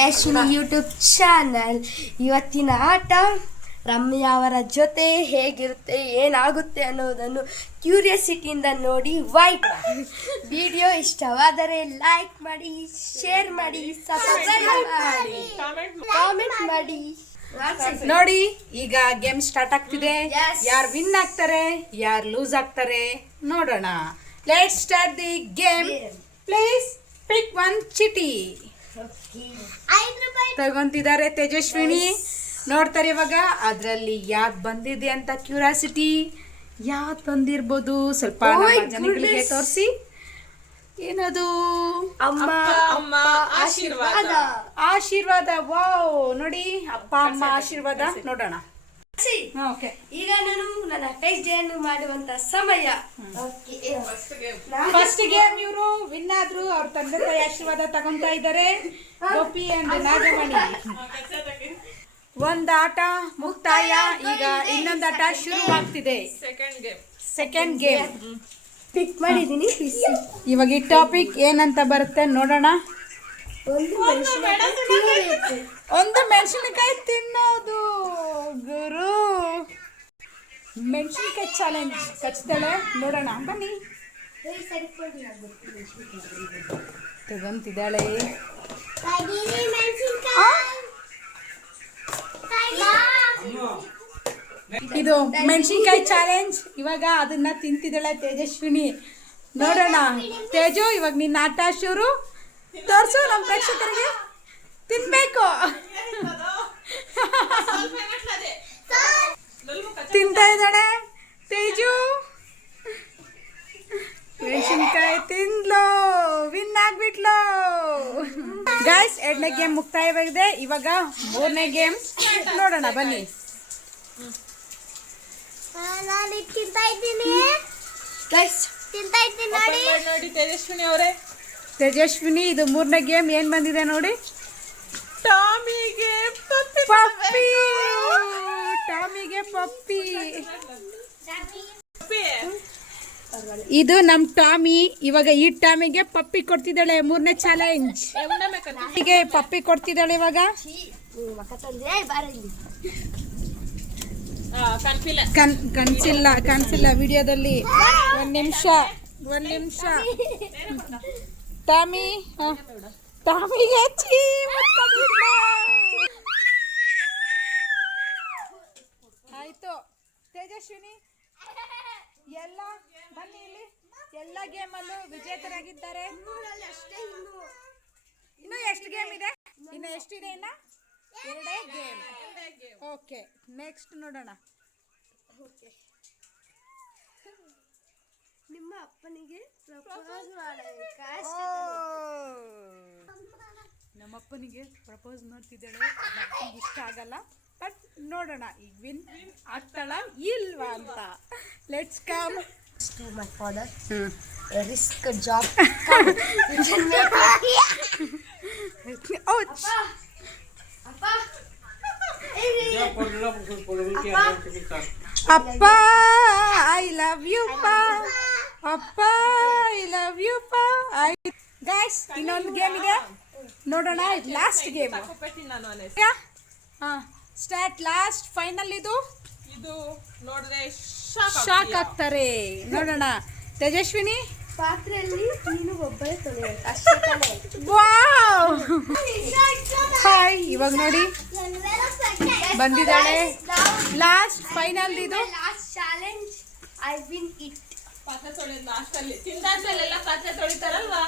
ಆ್ಯಶ್ವಿನಿ YouTube channel. ಇವತ್ತಿನ ಆಟ ರಮ್ಯಾ ಅವರ ಜೊತೆ ಹೇಗಿರುತ್ತೆ ಏನಾಗುತ್ತೆ ಅನ್ನೋದನ್ನು ಕ್ಯೂರಿಯಾಸಿಟಿಯಿಂದ ನೋಡಿ ವೈಟ್. ವಿಡಿಯೋ ಇಷ್ಟವಾದರೆ ಲೈಕ್ ಮಾಡಿ, ಶೇರ್ ಮಾಡಿ, ಸಬ್ಸ್ಕ್ರೈಬ್ ಮಾಡಿ, ಕಾಮೆಂಟ್ ಮಾಡಿ. ನೋಡಿ, ಈಗ ಗೇಮ್ ಸ್ಟಾರ್ಟ್ ಆಗ್ತಿದೆ. ಯಾರು ವಿನ್ ಆಗ್ತಾರೆ, ಯಾರು ಲೂಸ್ ಆಗ್ತಾರೆ ನೋಡೋಣ. Let's start the game. Please pick one ಚಿಟಿ. ತಗೊಂತಿದ್ದಾರೆ ತೇಜಸ್ವಿನಿ. ನೋಡ್ತಾರೆ ಇವಾಗ ಅದರಲ್ಲಿ ಯಾವ್ದು ಬಂದಿದೆ ಅಂತ ಕ್ಯೂರಿಯಾಸಿಟಿ. ಯಾವ್ದು ಬಂದಿರ್ಬೋದು ಸ್ವಲ್ಪ ಜನಗಳಿಗೆ ತೋರಿಸಿ. ಏನದು? ಅಮ್ಮ ಆಶೀರ್ವಾದ. ಆಶೀರ್ವಾದ. ವಾವ್, ನೋಡಿ ಅಪ್ಪ ಅಮ್ಮ ಆಶೀರ್ವಾದ. ನೋಡೋಣ. ಓಕೆ, ಈಗ ನಾನು ನನ್ನ ಟೆಸ್ಟ್ ಡೇ ಅನ್ನು ಮಾಡುವಂತ ಸಮಯ. ಫಸ್ಟ್ ಗೇಮ್ ಇವರು ವಿನ್ ಆದ್ರು. ಅವ್ರ ತಂದೆ ತಾಯಿ ಆಶೀರ್ವಾದ ತಗೊಂತಾ ಇದ್ದಾರೆ. ಗೋಪಿ ಅಂಡ್ ನಾಗಮಣಿ. ಒಂದ್ ಆಟ ಮುಕ್ತಾಯ. ಈಗ ಇನ್ನೊಂದು ಆಟ ಶುರು ಆಗ್ತಿದೆ. ಸೆಕೆಂಡ್ ಗೇಮ್ ಪಿಕ್ ಮಾಡಿದೀನಿ. ಇವಾಗ ಈ ಟಾಪಿಕ್ ಏನಂತ ಬರುತ್ತೆ ನೋಡೋಣ. ಒಂದು ಮೆಣಸಿನಕಾಯಿ ತಿನ್ನೋದು. ಗುರು, ಮೆಣಸಿನಕಾಯಿ ಚಾಲೆಂಜ್ ಕಚ್ತಾಳೆ. ನೋಡೋಣ, ಬನ್ನಿ. ತಗೊಂತಿದ್ದಾಳೆ. ಇದು ಮೆಣಸಿನಕಾಯಿ ಚಾಲೆಂಜ್. ಇವಾಗ ಅದನ್ನ ತಿಂತಿದ್ದಾಳೆ ತೇಜಸ್ವಿನಿ. ನೋಡೋಣ. ತೇಜು, ಇವಾಗ ನಿನ್ನ ಆಟ ಶುರು. ತೋರ್ಸು ನಮ್ಮ ಪ್ರೇಕ್ಷಕರಿಗೆ. ತಿನ್ಬೇಕು. ತಿಂತಾ ಇದ್ದಾಳೆ ತೇಜು. ಮೆಣಸಿನಕಾಯಿ ತಿಂದ್ಲು. ವಿನ್ ಆಗ್ಬಿಟ್ಲು. ಗೈಸ್, ಎರಡನೇ ಗೇಮ್ ಮುಕ್ತಾಯವಾಗಿದೆ. ಇವಾಗ ಮೂರನೇ ಗೇಮ್ ನೋಡೋಣ, ಬನ್ನಿ. ನೋಡಿ ತೇಜಸ್ವಿನಿ ಅವರೇ. ತೇಜಸ್ವಿನಿ, ಇದು ಮೂರನೇ ಗೇಮ್. ಏನ್ ಬಂದಿದೆ ನೋಡಿ. ಟಾಮಿಗೆ ಪಪ್ಪಿ. ಟಾಮಿಗೆ ಪಪ್ಪಿ. ಇದು ನಮ್ ಟಾಮಿ. ಇವಾಗ ಈ ಟಾಮಿಗೆ ಪಪ್ಪಿ ಕೊಡ್ತಿದ್ದಾಳೆ. ಮೂರನೇ ಚಾಲೆಂಜ್. ಹೀಗೆ ಪಪ್ಪಿ ಕೊಡ್ತಿದ್ದಾಳೆ ಇವಾಗ. ಕಾಣಿಸಿಲ್ಲ ವಿಡಿಯೋದಲ್ಲಿ. ಒಂದ್ ನಿಮಿಷ. ಟಾಮಿಗೆ ಆಯ್ತು. ತೇಜಸ್ವಿನಿ, ಎಲ್ಲ ಬನ್ನಿ ಇಲ್ಲಿ. ಎಲ್ಲ ಗೇಮಲ್ಲೂ ವಿಜೇತರಾಗಿದ್ದಾರೆ. ಇನ್ನು ಎಷ್ಟು ಗೇಮ್ ಇದೆ? ಇನ್ನು ಎಷ್ಟಿದೆ? ಇನ್ನ ಎರಡೇ ಗೇಮ್. ಓಕೆ, ನೆಕ್ಸ್ಟ್ ನೋಡೋಣ. ನಿಮ್ಮ ಅಪ್ಪನಿಗೆ ಪ್ರಪೋಸ್ ಮಾಡಬೇಕಾ? ನಮ್ಮಪ್ಪನಿಗೆ ಪ್ರಪೋಸ್ ಮಾಡ್ತಿದ್ದಾಳೆ. ನಮ್ಗೆ ಇಷ್ಟ ಆಗಲ್ಲ, ಬಟ್ ನೋಡೋಣ ಈಗ ವಿನ್ ಆಗ್ತಾಳ ಇಲ್ವಾ ಅಂತ. Let's come To my father, a risk job. Ouch. Appa, I love you, pa. Appa, I love you, pa. Guys, ಇನ್ನೊಂದು ಗೇಮ್ ಇದೆ ನೋಡೋಣ. Last game. Start. Last final. ಇದು ನೋಡಿದ್ರೆ ಶಾಕ್ ಆಗ್ತಾರೆ. ನೋಡೋಣ. ತೇಜಸ್ವಿನಿ, ಪಾತ್ರೆಯಲ್ಲಿ ನೀನು ಒಬ್ಬರೇ ತೊಳೆಯಬೇಕು ಅಷ್ಟೇ ತಾನೇ? ವಾವ್. ಹಾಯ್, ಇವಾಗ ನೋಡಿ ಬಂದಿದ್ದಾಳೆ. Last final. ಇದು last challenge. I win it. ಪಾತ್ರೆ ತೊಳೆಯೋದು ಲಾಸ್ಟ್ ಅಲ್ಲಿ. ತಿಂದಾದ್ಮೇಲೆ ಎಲ್ಲ ಪಾತ್ರೆ ತೊಳಿತಾರಲ್ವಾ,